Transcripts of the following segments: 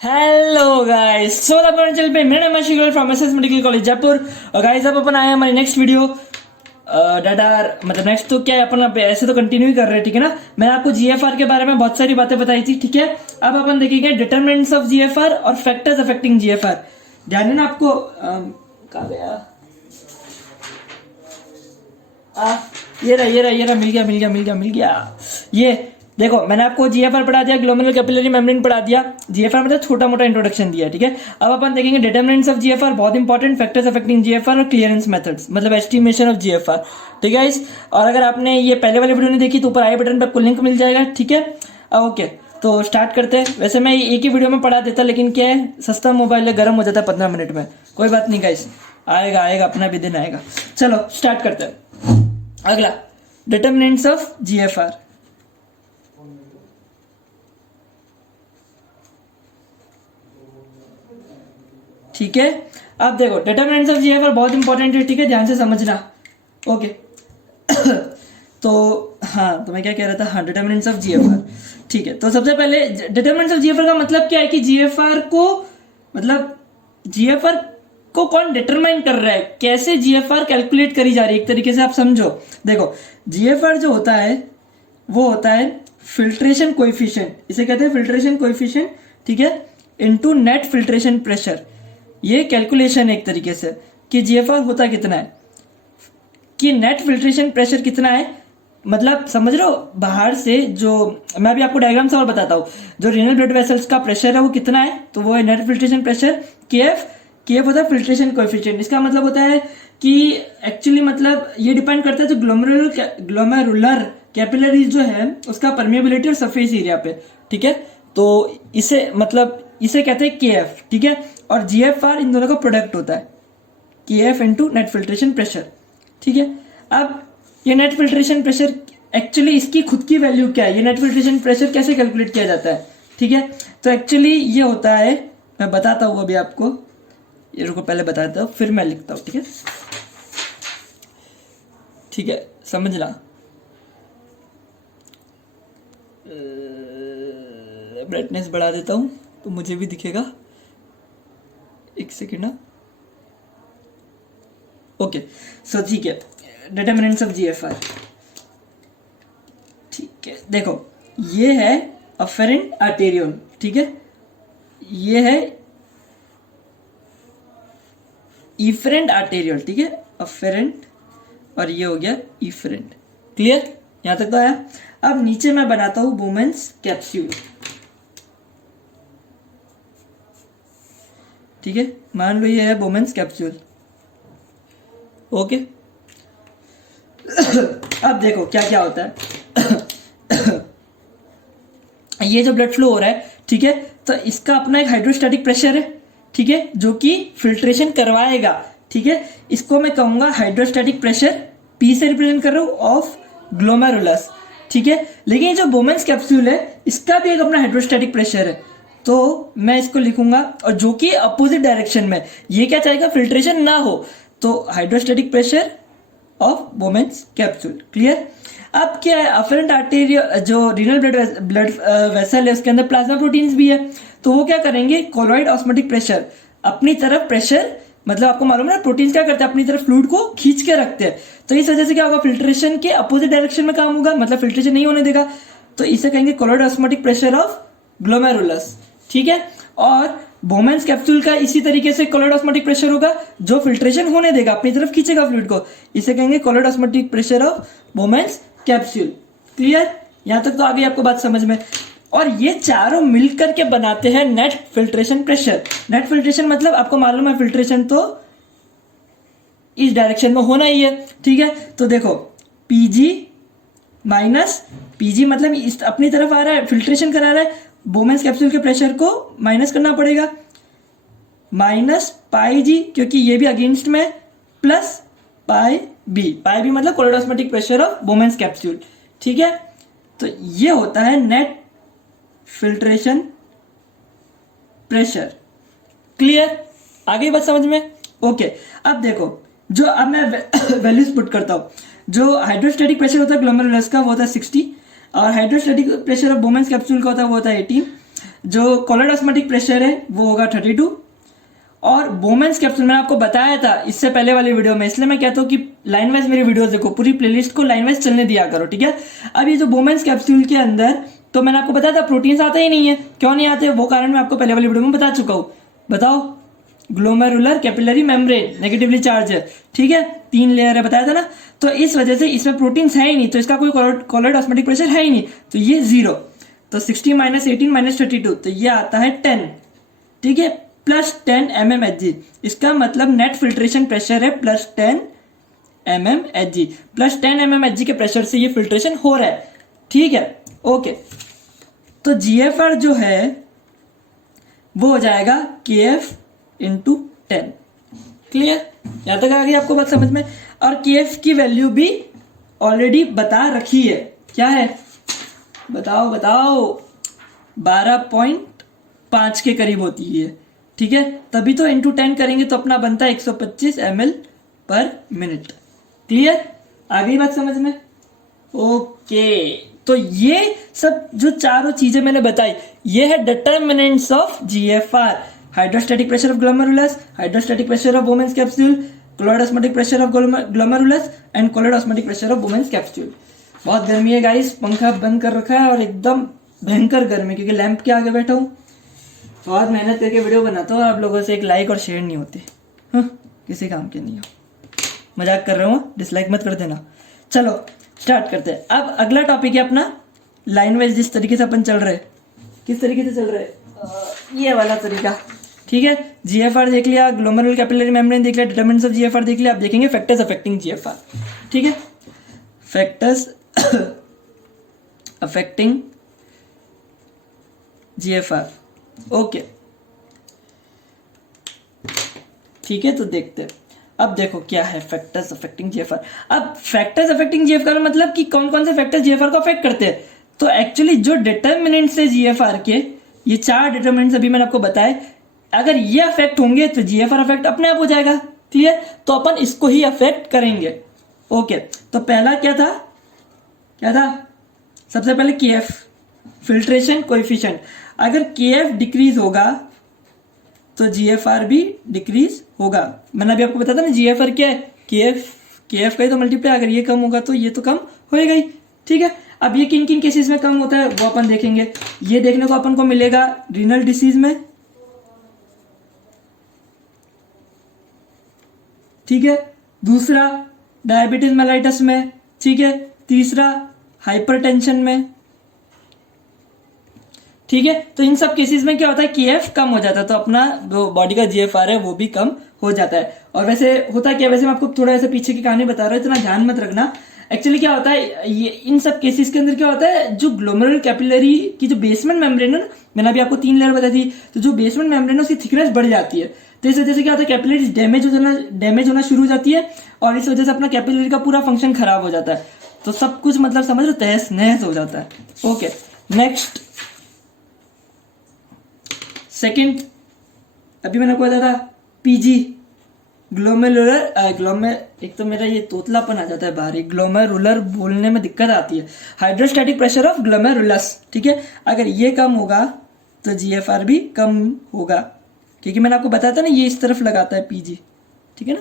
Hello guys, सो आपका channel पे मेरा नाम है from SS medical college Jaipur. और गाइस अब अपन आए हैं हमारी नेक्स्ट वीडियो डाटा मतलब नेक्स्ट तो क्या है, अपन अब ऐसे तो कंटिन्यू ही कर रहे हैं, ठीक है ना। मैंने आपको जीएफआर के बारे में बहुत सारी बातें बताई थी, ठीक है। अब अपन देखेंगे डिटरमिनेंट्स ऑफ जीएफआर और फैक्टर्स अफेक्टिंग जीएफआर। ध्यान देना आपको कहाँ गया, ये रहा मिल गया। ये देखो, मैंने आपको जीएफआर पढ़ा दिया, ग्लोमेरुलर कैपिलरी मेम्ब्रेन पढ़ा दिया। जीएफआर मतलब छोटा मोटा इंट्रोडक्शन दिया, ठीक है। अब अपन देखेंगे डिटरमिनेंट्स ऑफ जीएफआर, बहुत इंपॉर्टेंट, फैक्टर्स अफेक्टिंग जीएफआर और क्लियरेंस मेथड्स मतलब एस्टिमेशन ऑफ जीएफआर, ठीक है गाइस। और अगर आपने ये पहले वाली वीडियो नहीं देखी तो ऊपर आई बटन पर आपको लिंक मिल जाएगा, ठीक है। ओके, तो स्टार्ट करते हैं। वैसे मैं एक ही वीडियो में पढ़ा देता, लेकिन क्या है, सस्ता मोबाइल है, गर्म हो जाता है 15 मिनट में। कोई बात नहीं गाइस, आएगा अपना भी दिन आएगा। चलो स्टार्ट करते हैं। अगला डिटरमिनेंट्स ऑफ जीएफआर। ठीक है, अब देखो डिटरमिनेंट्स ऑफ जीएफआर बहुत इंपॉर्टेंट है, ठीक है, ध्यान से समझना। ओके तो हाँ, तो मैं क्या कह रहा था, हाँ डिटरमिनेंट्स ऑफ जीएफआर, ठीक है। तो सबसे पहले डिटरमिनेंट्स ऑफ जीएफआर का मतलब क्या है कि जीएफआर को मतलब जीएफआर को कौन डिटरमाइन कर रहा है, कैसे जीएफआर कैलकुलेट करी जा रही है, एक तरीके से आप समझो। देखो जीएफआर जो होता है वो होता है फिल्ट्रेशन कोएफिशिएंट, इसे कहते हैं फिल्ट्रेशन कोएफिशिएंट, ठीक है, इनटू नेट फिल्ट्रेशन प्रेशर। ये कैलकुलेशन एक तरीके से कि जीएफआर होता कितना है, कि नेट फिल्ट्रेशन प्रेशर कितना है, मतलब समझ रहे हो। बाहर से जो मैं भी आपको डायग्राम से और बताता हूँ, जो रीनल ब्लड वेसल्स का प्रेशर है वो कितना है, तो वो है नेट फिल्ट्रेशन प्रेशर केएफ होता है फिल्ट्रेशन कोएफिशिएंट। इसका मतलब होता है कि एक्चुअली मतलब ये डिपेंड करता है जो ग्लोमेरुलर कैपिलरीज जो है उसका परमिएबिलिटी और सरफेस एरिया पे, ठीक है। तो इसे मतलब इसे कहते हैं केएफ, ठीक है। और जीएफआर इन दोनों का प्रोडक्ट होता है, KF into net filtration pressure, ठीक है। अब ये नेट फिल्ट्रेशन प्रेशर एक्चुअली इसकी खुद की वैल्यू क्या है, ये नेट फिल्ट्रेशन प्रेशर कैसे कैलकुलेट किया जाता है, ठीक है। तो एक्चुअली ये होता है, मैं बताता हूँ अभी आपको, ये रुको पहले बताता हूँ फिर मैं लिखता हूँ, ठीक है, ठीक है, समझना। ब्राइटनेस बढ़ा देता हूँ तो मुझे भी दिखेगा, एक सेकेंड ना। ओके सो ठीक है, डिटरमिनेंट्स ऑफ जीएफआर, ठीक है। देखो ये है अफेरेंट आर्टेरियोल, ठीक है, ये है इफरेंट आर्टेरियोल, ठीक है, अफेरेंट, और ये हो गया इफरेंट। क्लियर, यहां तक तो आया। अब नीचे मैं बनाता हूं बोमेन्स कैप्सूल, ठीक है, मान लो ये है बोमेन्स कैप्सूल। ओके अब देखो क्या क्या होता है। ये जो ब्लड फ्लो हो रहा है, ठीक है, तो इसका अपना एक हाइड्रोस्टैटिक प्रेशर है, ठीक है, जो कि फिल्ट्रेशन करवाएगा, ठीक है। इसको मैं कहूंगा हाइड्रोस्टैटिक प्रेशर, पी से रिप्रेजेंट कर रहा हूं, ऑफ ग्लोमेरुलस, ठीक है। लेकिन ये जो बोमेन्स कैप्सूल है इसका भी एक अपना हाइड्रोस्टैटिक प्रेशर है, तो मैं इसको लिखूंगा, और जो कि अपोजिट डायरेक्शन में, ये क्या चाहेगा, फिल्ट्रेशन ना हो, तो hydrostatic pressure of Bowman's capsule. Clear. अब क्या है, अफेरेंट आर्टेरियल जो रीनल ब्लड वेसल है उसके अंदर प्लाज्मा प्रोटीन्स भी है, तो वो क्या करेंगे, कोलॉइड ऑस्मोटिक प्रेशर, अपनी तरफ प्रेशर, मतलब आपको मालूम है ना प्रोटीन्स क्या करते हैं, अपनी तरफ फ्लूइड को खींच के रखते हैं। तो इस वजह से क्या होगा, फिल्ट्रेशन के अपोजिट डायरेक्शन में काम होगा, मतलब फिल्ट्रेशन नहीं होने देगा, तो इसे कहेंगे colloid osmotic pressure of glomerulus, ठीक है। और बोमेन्स कैप्सूल का इसी तरीके से कोलॉइड ऑस्मोटिक प्रेशर होगा, जो फिल्ट्रेशन होने देगा, अपनी तरफ खींचेगा फ्लूइड को, इसे कहेंगे colloid osmotic pressure of Bowman's capsule. Clear, यहां तक तो आ गई आपको बात समझ में। और ये चारों मिलकर के बनाते हैं net filtration pressure. Net filtration मतलब आपको मालूम है फिल्ट्रेशन तो इस डायरेक्शन में होना ही है, ठीक है। तो देखो पीजी माइनस पीजी मतलब इस अपनी तरफ आ रहा है, फिल्ट्रेशन करा रहा है, बोमेन्स कैप्सूल के प्रेशर को माइनस करना पड़ेगा, माइनस पाई जी क्योंकि ये भी अगेंस्ट में, प्लस पाई बी मतलब colloid osmotic pressure of Bowman's capsule, ठीक है। तो ये होता है नेट फिल्ट्रेशन प्रेशर। क्लियर, आ गई बात समझ में। ओके अब देखो, जो अब मैं वैल्यूज पुट करता हूं, जो हाइड्रोस्टैटिक प्रेशर होता है ग्लोमेरुलस का वो होता है 60, और hydrostatic pressure of Bowman's capsule का होता है वो होता है 18। जो कॉलर ऑस्मोटिक प्रेशर है वो होगा 32। और बोमेंस कैप्सूल मैंने आपको बताया था इससे पहले वाली वीडियो में, इसलिए मैं कहता हूँ कि लाइन वाइज मेरी वीडियोस देखो, पूरी प्लेलिस्ट को लाइन वाइज चलने दिया करो, ठीक है। अब ये जो बोमेंस कैप्सूल के अंदर, तो मैंने आपको बताया था प्रोटीन्स आते ही नहीं है। क्यों नहीं आते, वो कारण मैं आपको पहले वाली वीडियो में बता चुका हूँ। बताओ, glomerular capillary membrane negatively charge है, ठीक है, 3 लेयर है, बताया था ना। तो इस वजह से इसमें प्रोटीन्स है ही नहीं, तो इसका कोई कॉलर ऑस्मोटिक प्रेशर है ही नहीं, तो ये 0। तो 60 - 18 - 32, तो ये आता है 10, ठीक है, प्लस 10 mmHg। इसका मतलब नेट फिल्ट्रेशन प्रेशर है प्लस 10 mmHg। प्लस 10 mmHg के प्रेशर से ये फिल्ट्रेशन हो रहा है, ठीक है, ओके। तो GFR जो है वो हो जाएगा KF × 10। क्लियर, यहां तक आ गई आपको बात समझ में। और KF की वैल्यू भी ऑलरेडी बता रखी है, क्या है बताओ बताओ, 12.5 के करीब होती है, ठीक है। तभी तो × 10 करेंगे तो अपना बनता है 125 ml/min। क्लियर, आ गई बात समझ में, ओके। तो ये सब जो चारों चीजें मैंने बताई, ये है determinants of GFR: hydrostatic pressure of glomerulus, hydrostatic pressure of Bowman's capsule, colloid osmotic pressure of glomerulus and colloid osmotic pressure of Bowman's capsule. बहुत गर्मी है गाइस, पंखा बंद कर रखा है और एकदम भयंकर गर्मी, क्योंकि लैंप के आगे बैठा हूँ, बहुत मेहनत करके वीडियो बनाता हूँ और आप लोगों से एक लाइक और शेयर नहीं होते, किसी काम के नहीं हो। मजाक कर रहा हूँ, डिसलाइक मत कर देना। चलो स्टार्ट करते हैं। अब अगला टॉपिक है अपना लाइन वाइज, जिस तरीके से अपन चल रहे, किस तरीके से चल रहे, ये वाला तरीका, ठीक है। GFR देख लिया, ग्लोमेरुलर कैपिलरी मेम्ब्रेन देख लिया, डिटर्मिनेंट्स ऑफ GFR देख लिया। अब देखेंगे फैक्टर्स अफेक्टिंग GFR, ठीक है, फैक्टर्स अफेक्टिंग GFR, ओके, ठीक है। तो देखते हैं, अब देखो क्या है फैक्टर्स अफेक्टिंग GFR। अब फैक्टर्स अफेक्टिंग GFR मतलब कि कौन कौन से फैक्टर्स GFR को अफेक्ट करते हैं। तो एक्चुअली जो डिटर्मिनेंट्स है GFR के, ये 4 डिटर्मिनेंट्स अभी मैंने आपको बताए, अगर ये अफेक्ट होंगे तो GFR अफेक्ट अपने आप हो जाएगा। क्लियर, तो अपन इसको ही अफेक्ट करेंगे, ओके। तो पहला क्या था, सबसे पहले KF, फिल्ट्रेशन कोएफिशिएंट। अगर KF डिक्रीज होगा तो GFR भी डिक्रीज होगा। मैंने अभी आपको बताया था ना, GFR क्या है, KF का ही तो मल्टीप्लाई, अगर ये कम होगा तो ये तो कम होएगा ही, ठीक है। अब ये किन किन केसेस में कम होता है वो अपन देखेंगे। ये देखने को अपन को मिलेगा रीनल डिसीज में, ठीक है, दूसरा डायबिटीज मेलाइटस में, ठीक है, तीसरा हाइपरटेंशन में, ठीक है। तो इन सब केसेस में क्या होता है, KF कम हो जाता है, तो अपना जो बॉडी का GFR है वो भी कम हो जाता है। और वैसे होता क्या, वैसे मैं आपको थोड़ा ऐसे पीछे की कहानी बता रहा हूँ, इतना ध्यान मत रखना। एक्चुअली क्या होता है, ये इन सब केसेस के अंदर क्या होता है, जो ग्लोमेरुलर कैपिलरी की जो बेसमेंट मेम्ब्रेन है ना, मैंने अभी आपको 3 लेयर बताई थी, तो जो बेसमेंट मेम्ब्रेन है उसकी थिकनेस बढ़ जाती है। तो इस वजह से क्या होता है, कैपिलरीज डैमेज होना शुरू हो जाती है, और इस वजह से अपना कैपिलरी का पूरा फंक्शन खराब हो जाता है। तो सब कुछ मतलब समझ लो तहस नहस हो जाता है, ओके। नेक्स्ट, सेकंड, अभी मैंने आपको बताया था PG, एक तो मेरा ये तोतलापन आ जाता है बाहर, ग्लोमेरुलर बोलने में दिक्कत आती है। हाइड्रोस्टैटिक प्रेशर ऑफ ग्लोमेरुलस, ठीक है, अगर ये कम होगा तो GFR भी कम होगा, क्योंकि मैंने आपको बताया था ना, ये इस तरफ लगाता है PG, ठीक है ना,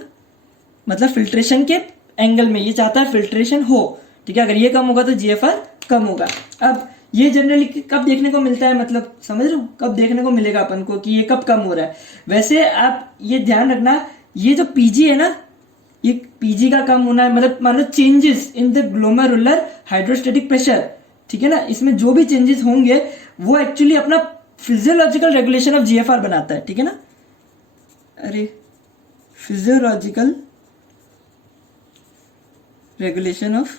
मतलब फिल्ट्रेशन के एंगल में ये चाहता है फिल्ट्रेशन हो, ठीक है। अगर ये कम होगा तो GFR कम होगा। अब ये जनरली कब देखने को मिलता है, मतलब समझ रहे हो, कब देखने को मिलेगा अपन को कि ये कब कम हो रहा है। वैसे आप ये ध्यान रखना, ये जो PG है ना, ये PG का कम होना है, मतलब मान लो changes in the glomerular hydrostatic pressure, ठीक है ना, इसमें जो भी चेंजेस होंगे वो एक्चुअली अपना फिजियोलॉजिकल रेगुलेशन ऑफ GFR बनाता है, ठीक है ना। अरे फिजियोलॉजिकल रेगुलेशन ऑफ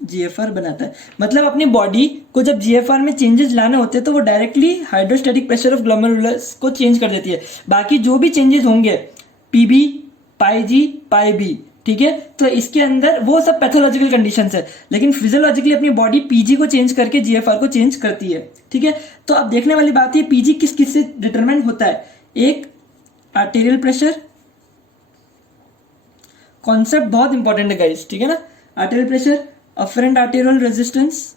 GFR बनाता है, मतलब अपनी बॉडी को जब GFR में चेंजेस लाने होते हैं तो वो directly hydrostatic pressure of glomerulus को चेंज कर देती है। बाकी जो भी चेंजेस होंगे PB, PG, PB, ठीक है, तो इसके अंदर वो सब पैथोलॉजिकल कंडीशंस है, लेकिन फिजियोलॉजिकली अपनी बॉडी PG को चेंज करके GFR को चेंज करती है, ठीक है। तो अब देखने वाली बात है PG किस किस से डिटरमाइन होता है। एक आर्टेरियल प्रेशर, कॉन्सेप्ट बहुत इंपॉर्टेंट है गाइस, ठीक है ना। Arterial pressure, afferent arterial resistance,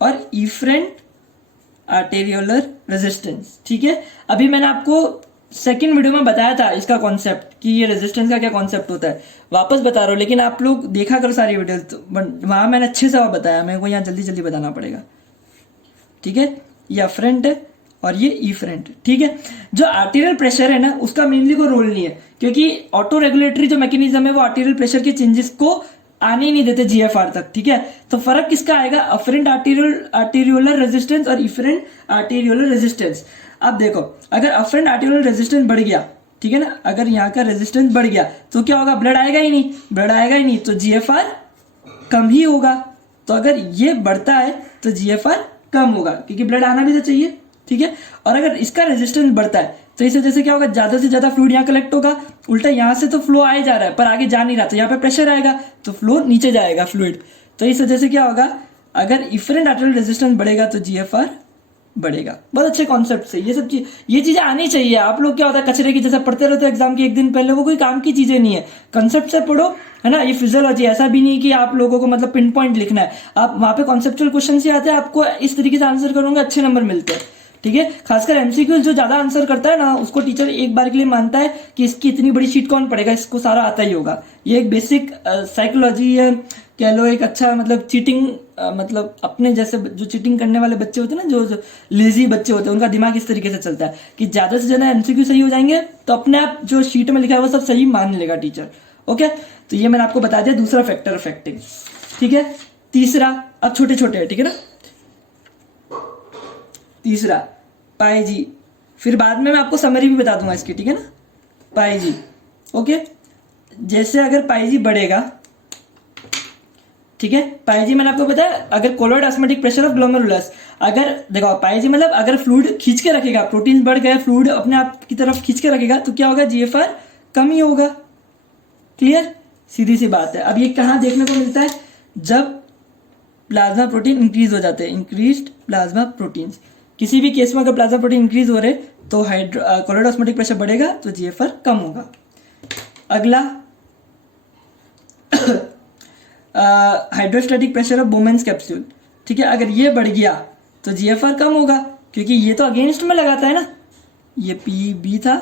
और इफरेंट आर्टेरियोलर रेजिस्टेंस। ठीक है, अभी मैंने आपको सेकंड वीडियो में बताया था इसका कॉन्सेप्ट कि ये रेजिस्टेंस का क्या कॉन्सेप्ट होता है, वापस बता रहा हूँ, लेकिन आप लोग देखा करो सारी वीडियो, तो वहां मैंने अच्छे से बताया, मेरे को यहाँ जल्दी जल्दी बताना पड़ेगा। ठीक है, ये अफरेंट है और ये इफरेंट। ठीक है, जो आर्टेरियल प्रेशर है ना उसका मेनली कोई रोल नहीं है, क्योंकि ऑटो रेगुलेटरी जो मैकेनिज्म है वो आर्टेरियल प्रेशर के चेंजेस को आने ही नहीं देते जीएफआर तक। ठीक है, तो फर्क किसका आएगा, अफरेंट आर्टेरियोलर रेजिस्टेंस और इफरेंट आर्टेरियोलर रेजिस्टेंस। अब देखो, अगर अफरेंट आर्टेरियोलर रेजिस्टेंस बढ़ गया, ठीक है ना, अगर यहाँ का रेजिस्टेंस बढ़ गया तो क्या होगा, ब्लड आएगा ही नहीं, ब्लड आएगा ही नहीं तो जीएफआर कम ही होगा। तो अगर ये बढ़ता है तो जीएफआर कम होगा, क्योंकि ब्लड आना भी तो चाहिए। ठीक है, और अगर इसका रेजिस्टेंस बढ़ता है तो इस वजह से क्या होगा, ज्यादा से ज्यादा फ्लूइड यहाँ कलेक्ट होगा, उल्टा यहाँ से तो फ्लो आए जा रहा है पर आगे जा नहीं रहा, तो यहाँ पे प्रेशर आएगा तो फ्लो नीचे जाएगा फ्लूइड। तो इस वजह से क्या होगा, अगर इफरेंट आर्टेरियल रेजिस्टेंस बढ़ेगा तो जीएफआर बढ़ेगा। बहुत अच्छे कॉन्सेप्ट से ये चीजें आनी चाहिए। आप लोग क्या होता है कचरे की जैसा पढ़ते रहते हो एग्जाम के एक दिन पहले, वो कोई काम की चीजें नहीं है, कंसेप्ट से पढ़ो, है ना। ये फिजियोलॉजी ऐसा भी नहीं कि आप लोगों को मतलब पिन पॉइंट लिखना है, आप वहां पे कॉन्सेप्चुअल क्वेश्चन से आते हैं, आपको इस तरीके से आंसर करोगे अच्छे नंबर मिलते हैं। ठीक है, खासकर एमसीक्यू जो ज्यादा आंसर करता है ना उसको टीचर एक बार के लिए मानता है कि इसकी इतनी बड़ी शीट कौन पढ़ेगा, इसको सारा आता ही होगा। ये एक बेसिक साइकोलॉजी है, कह लो एक अच्छा मतलब चीटिंग, मतलब अपने जैसे जो चीटिंग करने वाले बच्चे होते हैं ना, जो लेजी बच्चे होते हैं, उनका दिमाग इस तरीके से चलता है कि ज्यादा से ज्यादा एमसीक्यू सही हो जाएंगे तो अपने आप जो शीट में लिखा है वो सब सही मान लेगा टीचर। ओके, तो ये मैंने आपको बता दिया दूसरा फैक्टर अफेक्टिंग। ठीक है, तीसरा, अब छोटे छोटे है, ठीक है ना, तीसरा पाई जी, फिर बाद में मैं आपको समरी भी बता दूंगा इसकी। ठीक है ना, पाई जी। ओके, जैसे अगर पाई जी बढ़ेगा, ठीक है, पाई जी मैंने आपको बताया, अगर colloid osmotic pressure of glomerulus, अगर देखो पाई जी मतलब अगर फ्लूइड खींच के रखेगा, प्रोटीन बढ़ गए, फ्लूइड अपने आप की तरफ खींच के रखेगा तो क्या होगा, जीएफआर कम ही होगा। क्लियर, सीधी सी बात है। अब ये कहाँ देखने को मिलता है, जब प्लाज्मा प्रोटीन इंक्रीज हो जाते हैं, इंक्रीज्ड प्लाज्मा प्रोटीन, किसी भी केस में अगर प्लाज्मा प्रोटीन इंक्रीज हो रहे तो कोलॉइड ऑस्मोटिक प्रेशर बढ़ेगा तो जीएफआर कम होगा। अगला hydrostatic pressure of Bowman's capsule. ठीक है, अगर ये बढ़ गया तो जीएफआर कम होगा, क्योंकि ये तो अगेंस्ट में लगाता है ना, ये पी बी था,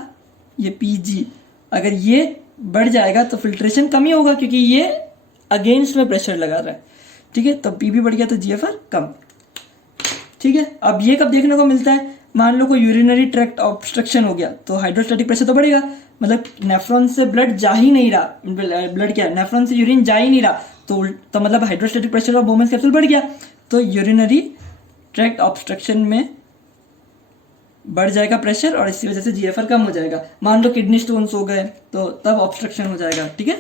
ये पी जी, अगर ये बढ़ जाएगा तो फिल्ट्रेशन कम ही होगा, क्योंकि ये अगेंस्ट में प्रेशर लगा रहा है। ठीक है, तो पी भी बढ़ गया तो जीएफआर कम। ठीक है, अब ये कब देखने को मिलता है, मान लो कोई यूरिनरी ट्रैक्ट ऑब्स्ट्रक्शन हो गया तो हाइड्रोस्टैटिक प्रेशर तो बढ़ेगा, मतलब नेफ्रॉन से ब्लड जा ही नहीं रहा, ब्लड क्या नेफ्रॉन से यूरिन जा ही नहीं रहा, तो मतलब hydrostatic pressure of Bowman's capsule बढ़ गया, तो यूरिनरी ट्रैक्ट ऑब्स्ट्रक्शन में बढ़ जाएगा प्रेशर और इसी वजह से जीएफआर कम हो जाएगा। मान लो किडनी स्टोन्स हो गए तो तब ऑब्स्ट्रक्शन हो जाएगा। ठीक है,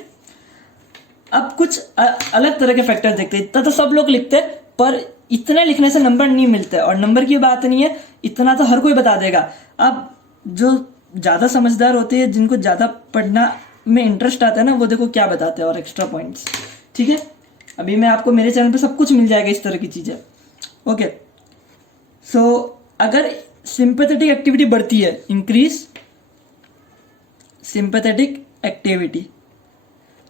अब कुछ अलग तरह के फैक्टर देखते हैं, इतना तो सब लोग लिखते हैं पर इतना लिखने से नंबर नहीं मिलते, और नंबर की बात नहीं है, इतना तो हर कोई बता देगा। अब जो ज्यादा समझदार होते हैं, जिनको ज्यादा पढ़ना में इंटरेस्ट आता है ना, वो देखो क्या बताते हैं और एक्स्ट्रा पॉइंट्स। ठीक है, अभी मैं आपको मेरे चैनल पे सब कुछ मिल जाएगा इस तरह की चीजें। ओके, सो अगर सिंपैथेटिक एक्टिविटी बढ़ती है, इंक्रीज सिंपैथेटिक एक्टिविटी,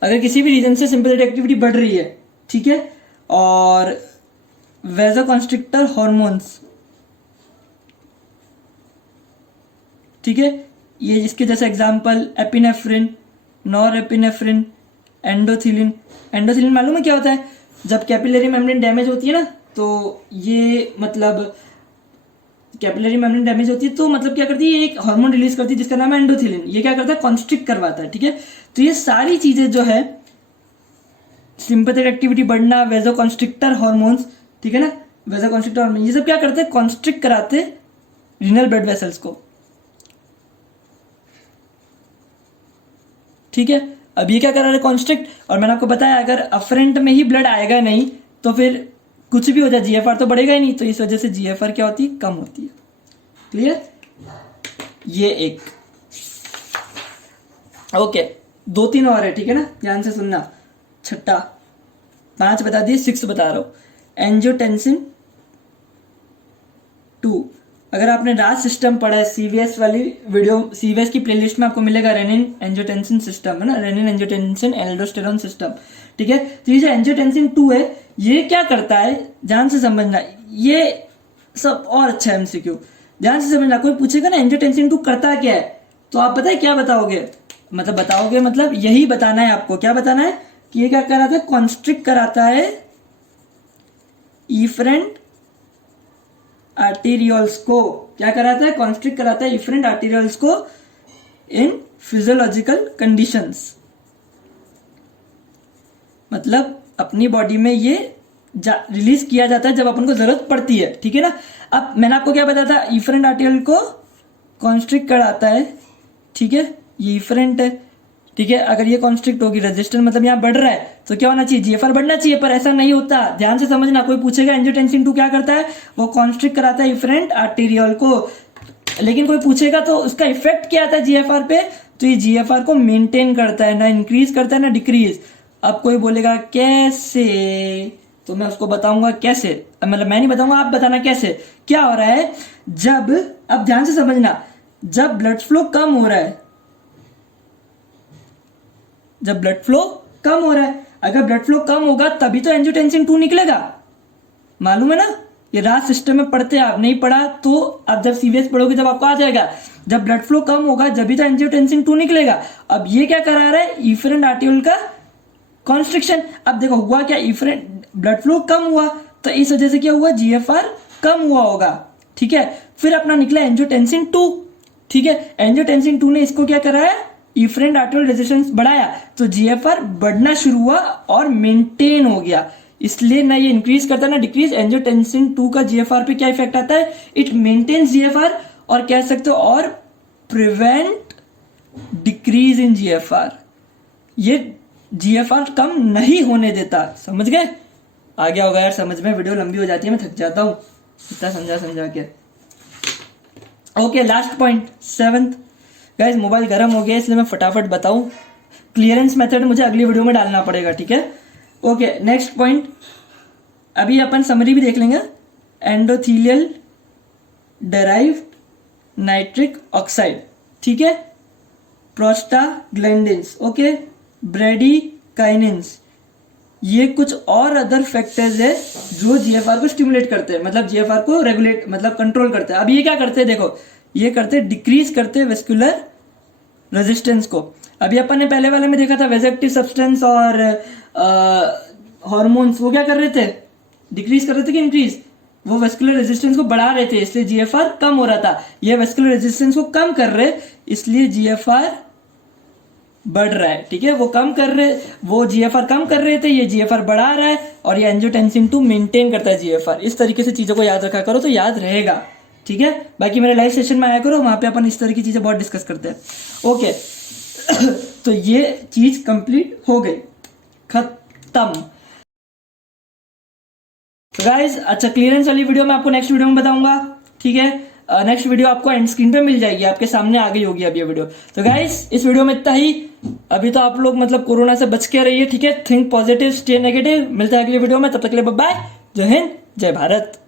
अगर किसी भी रीजन से सिंपैथेटिक एक्टिविटी बढ़ रही है, ठीक है, और वेसोकंस्ट्रिक्टर हार्मोन्स, ठीक है, ये इसके जैसे एग्जांपल एपिनेफ्रिन, नॉरएपिनेफ्रिन, एंडोथिलिन। एंडोथिलिन मालूम है क्या होता है, जब कैपिलरी मेम्ब्रेन डैमेज होती है ना, तो ये मतलब कैपिलरी मेम्ब्रेन डैमेज होती है तो मतलब क्या करती है, एक हार्मोन रिलीज करती है जिसका नाम है एंडोथिलिन। ये क्या करता है, कॉन्स्ट्रिक्ट करवाता है। ठीक है, तो ये सारी चीजें जो है, सिंपैथेटिक एक्टिविटी बढ़ना, वेसोकंस्ट्रिक्टर हार्मोन्स, ठीक है ना, वेसोकंस्ट्रिक्टर हार्मोन, ये सब क्या करते हैं, कॉन्स्ट्रिक्ट कराते रीनल ब्लड वेसल्स को। ठीक है, अब ये क्या कर रहा है, कॉन्स्ट्रिक्ट, और मैंने आपको बताया अगर अफरेंट में ही ब्लड आएगा नहीं तो फिर कुछ भी हो जाए जीएफआर तो बढ़ेगा ही नहीं, तो इस वजह से जीएफआर क्या होती है, कम होती है। क्लियर, ये एक। ओके, 2-3 और है, ठीक है ना, ध्यान से सुनना। छठा, 5 बता दिए, 6 बता रहा हूं। एंजियोटेंसिन 2, अगर आपने राज सिस्टम पढ़ा है, सीवीएस वाली वीडियो, सीवीएस की प्लेलिस्ट में आपको मिलेगा रेनिन एंजियोटेंसिन सिस्टम, है ना, रेनिन एंजियोटेंसिन एल्डोस्टेरोन सिस्टम, ठीक है। तो ये जो एंजियोटेंसिन 2 है, ये क्या करता है, ध्यान से समझना, ये सब और अच्छा है एमसीक्यू, ध्यान से समझना। कोई पूछेगा ना एंजियोटेंसिन 2 करता क्या है, तो आप पता है क्या बताओगे, मतलब यही बताना है आपको। क्या बताना है कि ये क्या कराता है, कॉन्स्ट्रिक्ट कराता है इफरेंट आर्टेरियोल्स को। क्या कराता है, कॉन्स्ट्रिक्ट कराता है इफरेंट आर्टेरियोल्स को इन फिजियोलॉजिकल कंडीशंस। मतलब अपनी बॉडी में ये रिलीज किया जाता है जब अपन को जरूरत पड़ती है, ठीक है ना। अब मैंने आपको क्या बताया था, इफरेंट आर्टेरियल को कॉन्स्ट्रिक्ट कराता है, ठीक है, ये इफरेंट है, ठीक है। अगर ये कॉन्स्ट्रिक्ट होगी, रेजिस्टेंस मतलब यहाँ बढ़ रहा है, तो क्या होना चाहिए, जीएफआर बढ़ना चाहिए, पर ऐसा नहीं होता। ध्यान से समझना, कोई पूछेगा एंजियोटेंसिन 2 क्या करता है, वो कॉन्स्ट्रिक्ट कराता है इफरेंट आर्टेरियल को। लेकिन कोई पूछेगा तो उसका इफेक्ट क्या आता है जीएफआर पे, तो ये जीएफआर को मेंटेन करता है, ना इंक्रीज करता है ना डिक्रीज। अब कोई बोलेगा कैसे, तो मैं उसको बताऊंगा कैसे, मतलब मैं नहीं बताऊंगा, आप बताना कैसे। क्या हो रहा है, जब, अब ध्यान से समझना, जब ब्लड फ्लो कम हो रहा है, जब ब्लड फ्लो कम हो रहा है, अगर ब्लड फ्लो कम होगा तभी तो एंजियोटेंसिन 2 निकलेगा, मालूम है ना। ये राज सिस्टम में पढ़ते हैं, आप नहीं पढ़ा तो आप जब सीवीएस पढ़ोगे जब आपको आ जाएगा। जब ब्लड फ्लो कम होगा जब भी तो एंजियोटेंसिन 2 निकलेगा। अब ये क्या करा रहा है, इफरेंट आर्टेरियल का कॉन्स्ट्रिक्शन। अब देखो हुआ क्या, इफरेंट ब्लड फ्लो कम हुआ तो इस वजह से क्या हुआ, जीएफआर कम हुआ होगा, ठीक है। फिर अपना निकला एंजियोटेंसिन 2, ठीक है। एंजियोटेंसिन 2 ने इसको क्या कराया, इफरेंट आर्टेरियल रेजिस्टेंस बढ़ाया, तो जीएफआर बढ़ना शुरू हुआ और मेंटेन हो गया। इसलिए ना ये इंक्रीज करता है ना डिक्रीज। एंजियोटेंसिन 2 का जीएफआर पे क्या इफेक्ट आता है, इट मेंटेन्स जीएफआर, और कह सकते हो और प्रिवेंट डिक्रीज इन जीएफआर। ये जीएफआर कम नहीं होने देता, समझ गए। आ गया होगा यार समझ में, वीडियो लंबी हो जाती है, मैं थक जाता हूं इतना समझा के। Okay, last point 7th। Guys mobile गर्म हो गया इसलिए मैं फटाफट बताऊं, क्लियरेंस मेथड मुझे अगली वीडियो में डालना पड़ेगा, ठीक है। ओके, नेक्स्ट पॉइंट, अभी अपन समरी भी देख लेंगे। एंडोथीलियल डेराइव्ड नाइट्रिक ऑक्साइड, ठीक है, प्रोस्टाग्लैंडिन्स, ओके, ब्रेडिकाइनिन्स, ये कुछ और अदर फैक्टर्स है जो जीएफआर को स्टिमुलेट करते हैं, मतलब जीएफआर को रेगुलेट मतलब कंट्रोल करते हैं। अब ये क्या करते हैं, देखो ये करते हैं डिक्रीज करते हैं वेस्कुलर रेजिस्टेंस को। अभी अपन ने पहले वाले में देखा था वेजोएक्टिव सब्सटेंस और हार्मोन्स, वो क्या कर रहे थे, डिक्रीज कर रहे थे कि इंक्रीज, वो वेस्कुलर रेजिस्टेंस को बढ़ा रहे थे, इसलिए जीएफआर कम हो रहा था। ये वेस्कुलर रेजिस्टेंस को कम कर रहे, इसलिए जीएफआर बढ़ रहा है, ठीक है। वो कम कर रहे, वो जीएफआर कम कर रहे थे, ये जीएफआर बढ़ा रहा है, और ये एंजियोटेंसिन 2 मेंटेन करता है जीएफआर। इस तरीके से चीजों को याद रखा करो तो याद रहेगा, ठीक है। बाकी मेरे लाइव सेशन में आया करो, वहां पे अपन इस तरह की चीजें बहुत डिस्कस करते हैं, ओके। तो ये चीज कंप्लीट हो गई, खत्म गाइस। अच्छा, क्लियरेंस वाली वीडियो मैं आपको नेक्स्ट वीडियो में बताऊंगा, ठीक है। नेक्स्ट वीडियो आपको एंड स्क्रीन पे मिल जाएगी, आपके सामने आ गई होगी अब ये वीडियो। तो गाइस इस वीडियो में इतना ही। अभी तो आप लोग मतलब कोरोना से बच के रहिए, ठीक है। Think positive, stay negative. मिलते हैं अगली वीडियो में, तब तक के लिए बाय बाय, जय हिंद, जय भारत।